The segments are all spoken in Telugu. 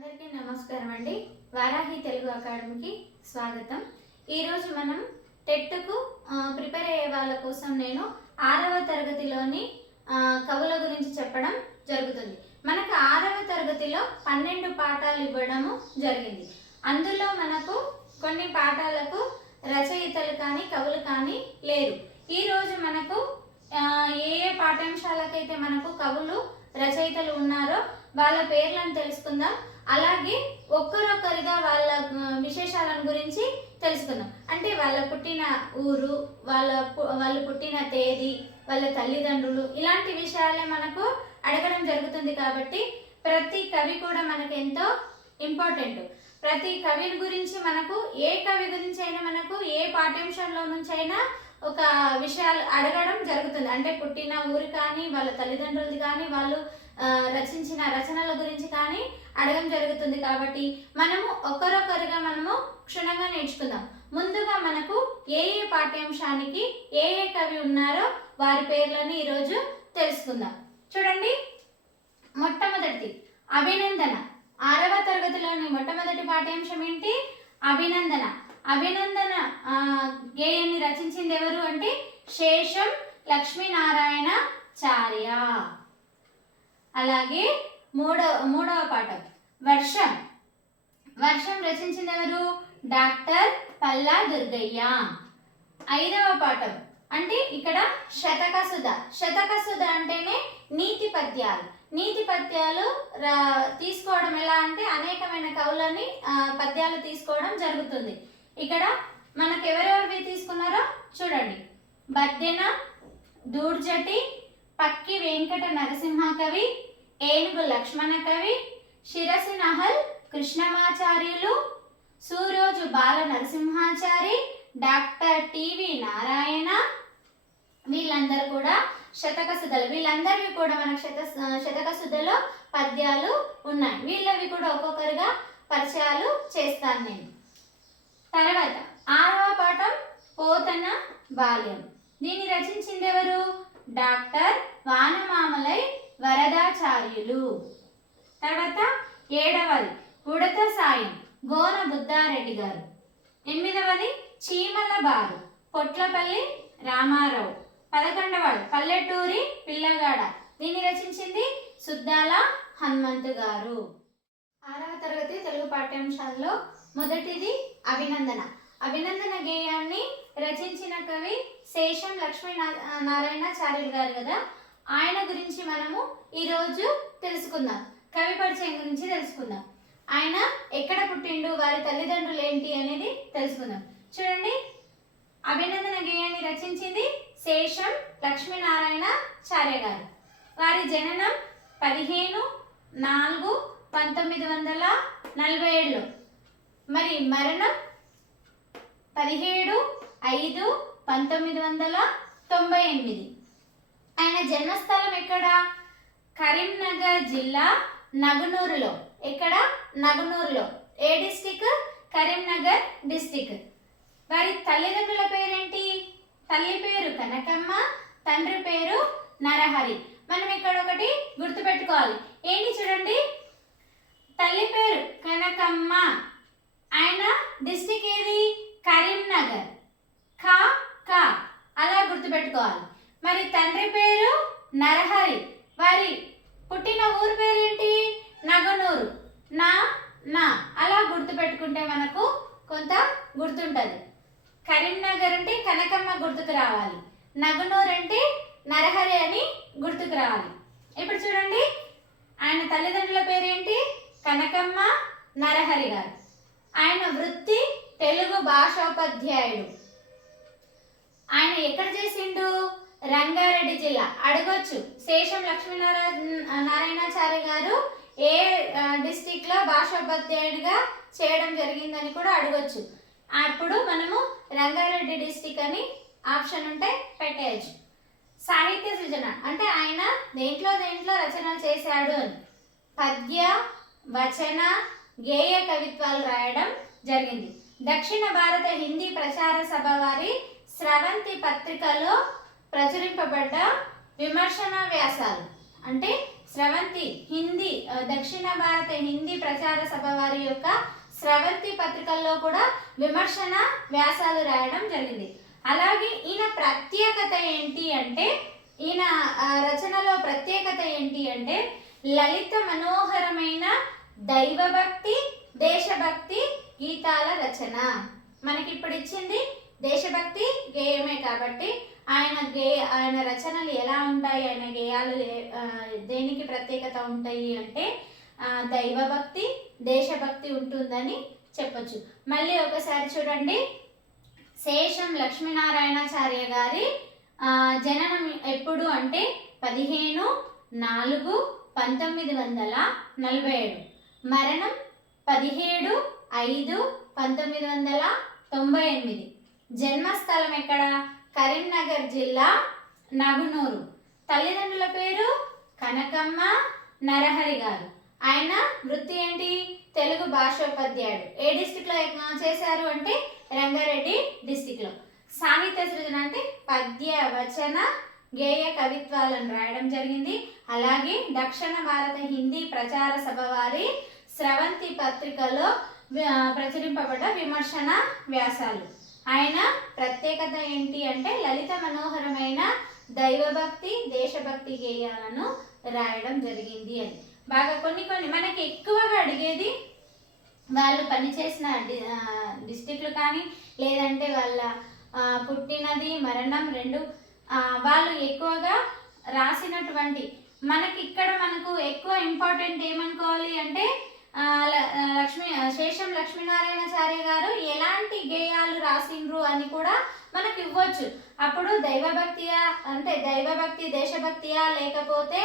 అందరికీ నమస్కారం అండి. వారాహి తెలుగు అకాడమీకి స్వాగతం. ఈరోజు మనం టెట్కు ప్రిపేర్ అయ్యే వాళ్ళ కోసం నేను 6వ తరగతిలోని కవుల గురించి చెప్పడం జరుగుతుంది. మనకు 6వ తరగతిలో 12 పాఠాలు ఇవ్వడము జరిగింది. అందులో మనకు కొన్ని పాఠాలకు రచయితలు కానీ కవులు కానీ లేరు. ఈరోజు మనకు ఏ ఏ పాఠ్యాంశాలకైతే మనకు కవులు రచయితలు ఉన్నారో వాళ్ళ పేర్లను తెలుసుకుందాం. అలాగే ఒక్కరొక్కరిగా వాళ్ళ విశేషాలను గురించి తెలుసుకుందాం. అంటే వాళ్ళ పుట్టిన ఊరు, వాళ్ళు పుట్టిన తేదీ, వాళ్ళ తల్లిదండ్రులు, ఇలాంటి విషయాలే మనకు అడగడం జరుగుతుంది. కాబట్టి ప్రతి కవి కూడా మనకు ఎంతో ఇంపార్టెంట్. ప్రతి కవి గురించి మనకు ఏ కవి గురించి అయినా మనకు ఏ పాఠ్యాంశంలో నుంచి అయినా ఒక విషయాలు అడగడం జరుగుతుంది. అంటే పుట్టిన ఊరు కానీ, వాళ్ళ తల్లిదండ్రులది కానీ, వాళ్ళు రచించిన రచనల గురించి కానీ అడగడం జరుగుతుంది. కాబట్టి మనము ఒకరొకరుగా క్షుణ్ణంగా నేర్చుకుందాం. ముందుగా మనకు ఏ ఏ పాఠ్యాంశానికి ఏ ఏ కవి ఉన్నారో వారి పేర్లను ఈరోజు తెలుసుకుందాం. చూడండి, మొట్టమొదటిది అభినందన. 6వ తరగతిలోని మొట్టమొదటి పాఠ్యాంశం ఏంటి? అభినందన. అభినందన గేయాన్ని రచించింది ఎవరు అంటే శేషం లక్ష్మీనారాయణాచార్య. అలాగే మూడవ పాఠం వర్షం. వర్షం రచించింది ఎవరు? డాక్టర్ పల్లా దుర్గయ్య. 5వ పాఠం అంటే ఇక్కడ శతకసుధ. శతకసుధ అంటేనే నీతి పద్యాలు. నీతి పద్యాలు తీసుకోవడం ఎలా అంటే అనేకమైన కవులని పద్యాలు తీసుకోవడం జరుగుతుంది. ఇక్కడ మనకు ఎవరెవరివి తీసుకున్నారో చూడండి. బద్దెన దూర్జటి, పక్కి వెంకట నరసింహ కవి, ఏనుగు లక్ష్మణ కవి, శిరసి నహల్ కృష్ణమాచార్యులు, సూరోజు బాల నరసింహాచారి, డాక్టర్ టివి నారాయణ, వీళ్ళందరూ కూడా శతకసుధలు. వీళ్ళందరివి కూడా మనకు శతకసుధలో పద్యాలు ఉన్నాయి. వీళ్ళవి కూడా ఒక్కొక్కరుగా పరిచయాలు చేస్తాను నేను. తర్వాత 6వ పాఠం పోతన బాల్యం. దీన్ని రచించింది ఎవరు? డాక్టర్ వానమామలై వరదాచార్యులు. తర్వాత 7వది ఉడత సాయం, గోన బుద్ధారెడ్డి గారు. 8వది చీమల బారు, పొట్లపల్లి రామారావు. 11వది పల్లెటూరి పిల్లగాడ. దీన్ని రచించింది సుద్దాల హనుమంతు గారు. 6వ తరగతి తెలుగు పాఠ్యాంశాల్లో మొదటిది అభినందన. అభినందన గేయాన్ని రచించిన కవి శేషం లక్ష్మీనారాయణాచార్యులు గారు కదా. ఆయన గురించి మనము ఈరోజు తెలుసుకుందాం. కవి పరిచయం గురించి తెలుసుకుందాం. ఆయన ఎక్కడ పుట్టిండు, వారి తల్లిదండ్రులు ఏంటి అనేది తెలుసుకుందాం. చూడండి, అభినందన గేయాన్ని రచించింది శేషం లక్ష్మీనారాయణాచార్య గారు. వారి జననం 15/4/1947. మరి మరణం 17/5/1998. ఆయన జన్మస్థలం ఎక్కడ? కరీంనగర్ జిల్లా నగునూరులో. ఎక్కడ? నగునూరులో. ఏ డిస్టిక్? కరీంనగర్ డిస్టిక్. వారి తల్లిదండ్రుల పేరేంటి? తల్లి పేరు కనకమ్మ, తండ్రి పేరు నరహరి. మనం ఇక్కడ ఒకటి గుర్తుపెట్టుకోవాలి. ఏంటి చూడండి, తల్లి పేరు కనకమ్మ, ఆయన డిస్టిక్ ఏది? కరీంనగర్. క అలా గుర్తుపెట్టుకోవాలి. మరి తండ్రి పేరు నరహరి, వారి పుట్టిన ఊరు పేరేంటి? నగనూరు. నా అలా గుర్తుపెట్టుకుంటే మనకు కొంత గుర్తుంటుంది. కరీంనగర్ అంటే కనకమ్మ గుర్తుకు రావాలి, నగనూరు అంటే నరహరి అని గుర్తుకు రావాలి. ఇప్పుడు చూడండి, ఆయన తల్లిదండ్రుల పేరేంటి? కనకమ్మ, నరహరి గారు. ఆయన వృత్తి తెలుగు భాషోపాధ్యాయుడు. ఆయన ఎక్కడ చేసిండు? రంగారెడ్డి జిల్లా. అడగొచ్చు, శేషం లక్ష్మీనారాయణాచార్య గారు ఏ డిస్టిక్లో భాషోపాధ్యాయుడిగా చేయడం జరిగిందని కూడా అడగొచ్చు. అప్పుడు మనము రంగారెడ్డి డిస్టిక్ అని ఆప్షన్ ఉంటే పెట్టేయచ్చు. సాహిత్య సృజన అంటే ఆయన దేంట్లో రచనలు చేశాడు అని. పద్య, వచన, గేయ కవిత్వాలు రాయడం జరిగింది. దక్షిణ భారత హిందీ ప్రచార సభ వారి స్రవంతి పత్రికలో ప్రచురింపబడ్డ విమర్శన వ్యాసాలు అంటే స్రవంతి హిందీ దక్షిణ భారత హిందీ ప్రచార సభ వారి యొక్క స్రవంతి పత్రికల్లో కూడా విమర్శన వ్యాసాలు రాయడం జరిగింది. అలాగే ఈయన ప్రత్యేకత ఏంటి అంటే ఈయన రచనలో ప్రత్యేకత ఏంటి అంటే లలిత మనోహరమైన దైవభక్తి దేశభక్తి గీతాల రచన. మనకి ఇప్పుడు ఇచ్చింది దేశభక్తి గేయమే కాబట్టి ఆయన రచనలు ఎలా ఉంటాయి, ఆయన గేయాలు దేనికి ప్రత్యేకత ఉంటాయి అంటే దైవభక్తి దేశభక్తి ఉంటుందని చెప్పొచ్చు. మళ్ళీ ఒకసారి చూడండి, శేషం లక్ష్మీనారాయణాచార్య గారి జననం ఎప్పుడు అంటే 15/4/1947, మరణం 17/5/1998. జన్మస్థలం ఎక్కడ? కరీంనగర్ జిల్లా నగునూరు. తల్లిదండ్రుల పేరు కనకమ్మ నరహరి గారు. ఆయన వృత్తి ఏంటి? తెలుగు భాషోపాధ్యాయుడు. ఏ డిస్టిక్లో చేశారు అంటే రంగారెడ్డి డిస్టిక్లో. సాహిత్య సృజన అంటే పద్య వచన గేయ కవిత్వాలను రాయడం జరిగింది. అలాగే దక్షిణ భారత హిందీ ప్రచార సభ వారి స్రవంతి పత్రికలో ప్రచురింపబడ్డ విమర్శన వ్యాసాలు. ఆయన ప్రత్యేకత ఏంటి అంటే లలిత మనోహరమైన దైవభక్తి దేశభక్తి గేయాలను రాయడం జరిగింది అని. బాగా కొన్ని మనకి ఎక్కువగా అడిగేది వాళ్ళు పనిచేసిన డిస్టిక్లు కానీ లేదంటే వాళ్ళ పుట్టినది మరణం రెండు వాళ్ళు ఎక్కువగా రాసినటువంటి మనకు ఎక్కువ ఇంపార్టెంట్ ఏమనుకోవాలి అంటే శేషం లక్ష్మీనారాయణాచార్య గారు ఎలాంటి గేయాలు రాసిండ్రు అని కూడా మనకు ఇవ్వచ్చు. అప్పుడు దైవభక్తియా అంటే దైవభక్తి దేశభక్తియా లేకపోతే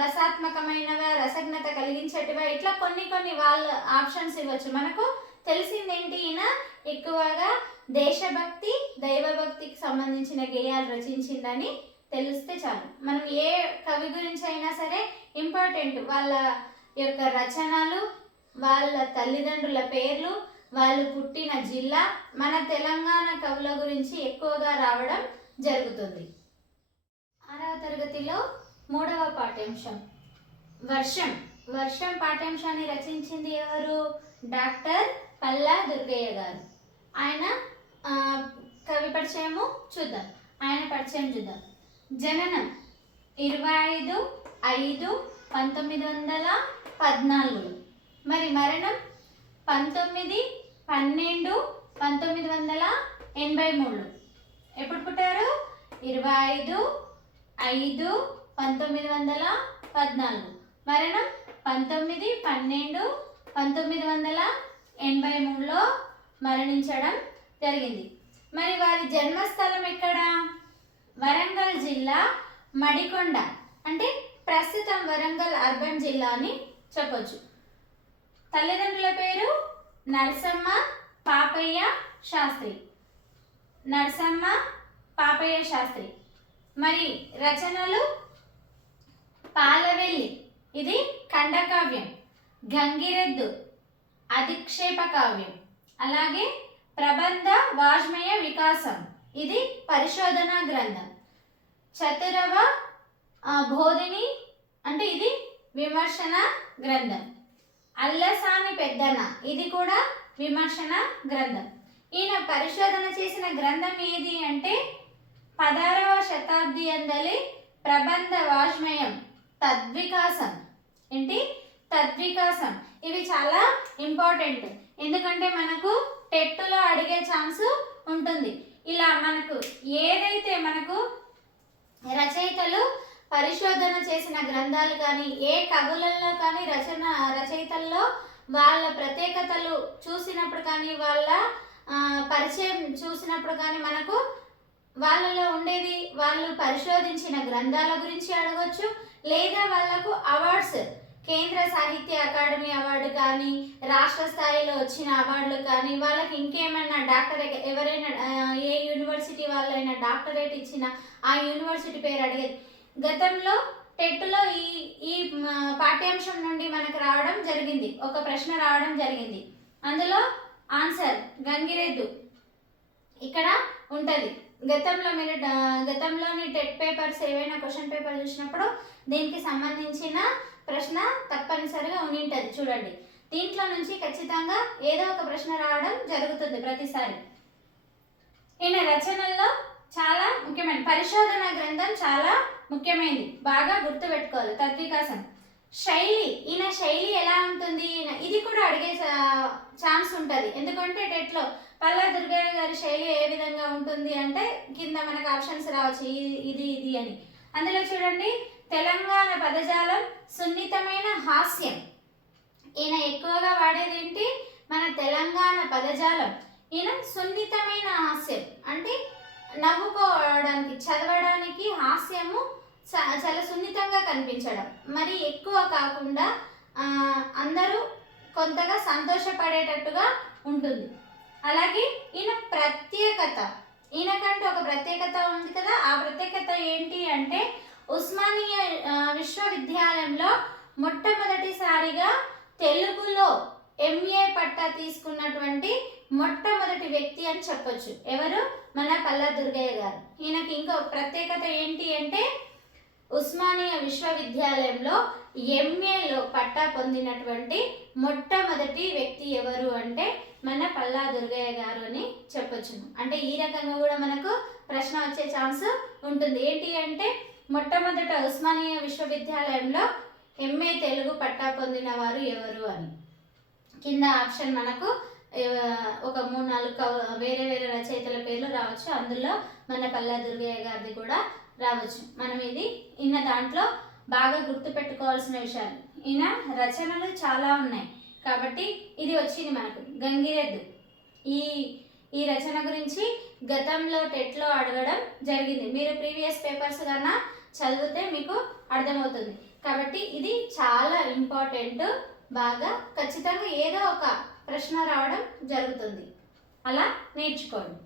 రసాత్మకమైనవా రసజ్ఞత కలిగించేటివా ఇట్లా కొన్ని వాళ్ళ ఆప్షన్స్ ఇవ్వచ్చు. మనకు తెలిసిందేంటి ఈయన ఎక్కువగా దేశభక్తి దైవభక్తికి సంబంధించిన గేయాలు రచించిందని తెలిస్తే చాలు. మనం ఏ కవి గురించి అయినా సరే ఇంపార్టెంట్ వాళ్ళ యొక్క రచనలు, వాళ్ళ తల్లిదండ్రుల పేర్లు, వాళ్ళు పుట్టిన జిల్లా, మన తెలంగాణ కవుల గురించి ఎక్కువగా రావడం జరుగుతుంది. 6వ తరగతిలో 3వ పాఠ్యాంశం వర్షం పాఠ్యాంశాన్ని రచించింది ఎవరు? డాక్టర్ పల్లా దుర్గయ్య గారు. ఆయన కవి పరిచయము చూద్దాం. ఆయన పరిచయం చూద్దాం. జననం 25/5/1914. మరి మరణం 19/12/1983. ఎప్పుడు పుట్టారు? 25/5/1914. మరణం 19/12/1983లో మరణించడం జరిగింది. మరి వారి జన్మస్థలం ఎక్కడ? వరంగల్ జిల్లా మడికొండ, అంటే ప్రస్తుతం వరంగల్ అర్బన్ జిల్లా అని చెప్పొచ్చు. తల్లిదండ్రుల పేరు నరసమ్మ పాపయ్య శాస్త్రి. మరి రచనలు పాలవెల్లి, ఇది ఖండకావ్యం. గంగిరెద్దు అధిక్షేప కావ్యం. అలాగే ప్రబంధ వాజ్మయ వికాసం, ఇది పరిశోధనా గ్రంథం. చతురవ బోధిని, అంటే ఇది విమర్శన గ్రంథం. అల్లసాని పెద్దన, ఇది కూడా విమర్శన గ్రంథం. ఈయన పరిశోధన చేసిన గ్రంథం ఏది అంటే 16వ శతాబ్ది అందలి ప్రబంధ వాజ్మయం తద్వికాసం. తద్వికాసం ఇవి చాలా ఇంపార్టెంట్, ఎందుకంటే మనకు టెట్టులో అడిగే ఛాన్స్ ఉంటుంది. ఇలా మనకు ఏదైతే మనకు రచయితలు పరిశోధన చేసిన గ్రంథాలు కానీ ఏ కవులలో కానీ రచయితల్లో వాళ్ళ ప్రత్యేకతలు చూసినప్పుడు కానీ వాళ్ళ పరిచయం చూసినప్పుడు కానీ మనకు వాళ్ళలో ఉండేది వాళ్ళు పరిశోధించిన గ్రంథాల గురించి అడగవచ్చు. లేదా వాళ్ళకు అవార్డ్స్, కేంద్ర సాహిత్య అకాడమీ అవార్డు కానీ రాష్ట్ర స్థాయిలో వచ్చిన అవార్డులు కానీ వాళ్ళకి ఇంకేమైనా డాక్టరేట్, ఎవరైనా ఏ యూనివర్సిటీ వాళ్ళైనా డాక్టరేట్ ఇచ్చిన ఆ యూనివర్సిటీ పేరు అడిగేది. గతంలో టెట్లో ఈ పాఠ్యాంశం నుండి మనకు రావడం జరిగింది, ఒక ప్రశ్న రావడం జరిగింది. అందులో ఆన్సర్ గంగిరెద్దు ఇక్కడ ఉంటుంది. గతంలో మీరు గతంలోని టెట్ పేపర్స్ ఏవైనా క్వశ్చన్ పేపర్ చూసినప్పుడు దీనికి సంబంధించిన ప్రశ్న తప్పనిసరిగా ఉండింటది చూడండి. దీంట్లో నుంచి ఖచ్చితంగా ఏదో ఒక ప్రశ్న రావడం జరుగుతుంది ప్రతిసారి. ఈయన రచనల్లో చాలా ముఖ్యమైన పరిశోధన గ్రంథం చాలా ముఖ్యమైనది, బాగా గుర్తుపెట్టుకోవాలి. తద్వికాసం శైలి, ఈయన శైలి ఎలా ఉంటుంది, ఇది కూడా అడిగే ఛాన్స్ ఉంటుంది. ఎందుకంటే టెట్లో పల్లా దుర్గయ్య గారి శైలి ఏ విధంగా ఉంటుంది అంటే కింద మనకు ఆప్షన్స్ రావచ్చు ఇది ఇది అని. అందులో చూడండి, తెలంగాణ పదజాలం సున్నితమైన హాస్యం. ఈయన ఎక్కువగా వాడేది ఏంటి, మన తెలంగాణ పదజాలం. ఈయన సున్నితమైన హాస్యం అంటే నవ్వుకోవడానికి, చదవడానికి హాస్యము చాలా సున్నితంగా కనిపించడం, మరి ఎక్కువ కాకుండా అందరూ కొంతగా సంతోషపడేటట్టుగా ఉంటుంది. అలాగే ఈయన ప్రత్యేకత, ఈయనకంటూ ఒక ప్రత్యేకత ఉంది కదా, ఆ ప్రత్యేకత ఏంటి అంటే ఉస్మానియా విశ్వవిద్యాలయంలో మొట్టమొదటిసారిగా తెలుగులో ఎంఏ పట్టా తీసుకున్నటువంటి మొట్టమొదటి వ్యక్తి అని చెప్పొచ్చు. ఎవరు, మన పల్లా దుర్గయ్య గారు. ఈయనకి ఇంకో ప్రత్యేకత ఏంటి అంటే ఉస్మానియా విశ్వవిద్యాలయంలో ఎంఏలో పట్టా పొందినటువంటి మొట్టమొదటి వ్యక్తి ఎవరు అంటే మన పల్లా దుర్గయ్య గారు అని చెప్పొచ్చును. అంటే ఈ రకంగా కూడా మనకు ప్రశ్న వచ్చే ఛాన్స్ ఉంటుంది. ఏంటి అంటే మొట్టమొదట ఉస్మానియా విశ్వవిద్యాలయంలో ఎంఏ తెలుగు పట్టా పొందిన వారు ఎవరు అని. కింద ఆప్షన్ మనకు ఒక 3-4 వేరే వేరే రచయితల పేర్లు రావచ్చు, అందులో మన పల్లా దుర్గయ్య గారిది కూడా రావచ్చు. మనం ఇది ఈయన దాంట్లో బాగా గుర్తుపెట్టుకోవాల్సిన విషయాలు. ఈయన రచనలు చాలా ఉన్నాయి కాబట్టి ఇది వచ్చింది మనకు గంగిరెద్దు. ఈ రచన గురించి గతంలో టెట్లో అడగడం జరిగింది. మీరు ప్రీవియస్ పేపర్స్ కన్నా చదివితే మీకు అర్థమవుతుంది. కాబట్టి ఇది చాలా ఇంపార్టెంట్, బాగా ఖచ్చితంగా ఏదో ఒక ప్రశ్న రావడం జరుగుతుంది. అలా నేర్చుకోండి.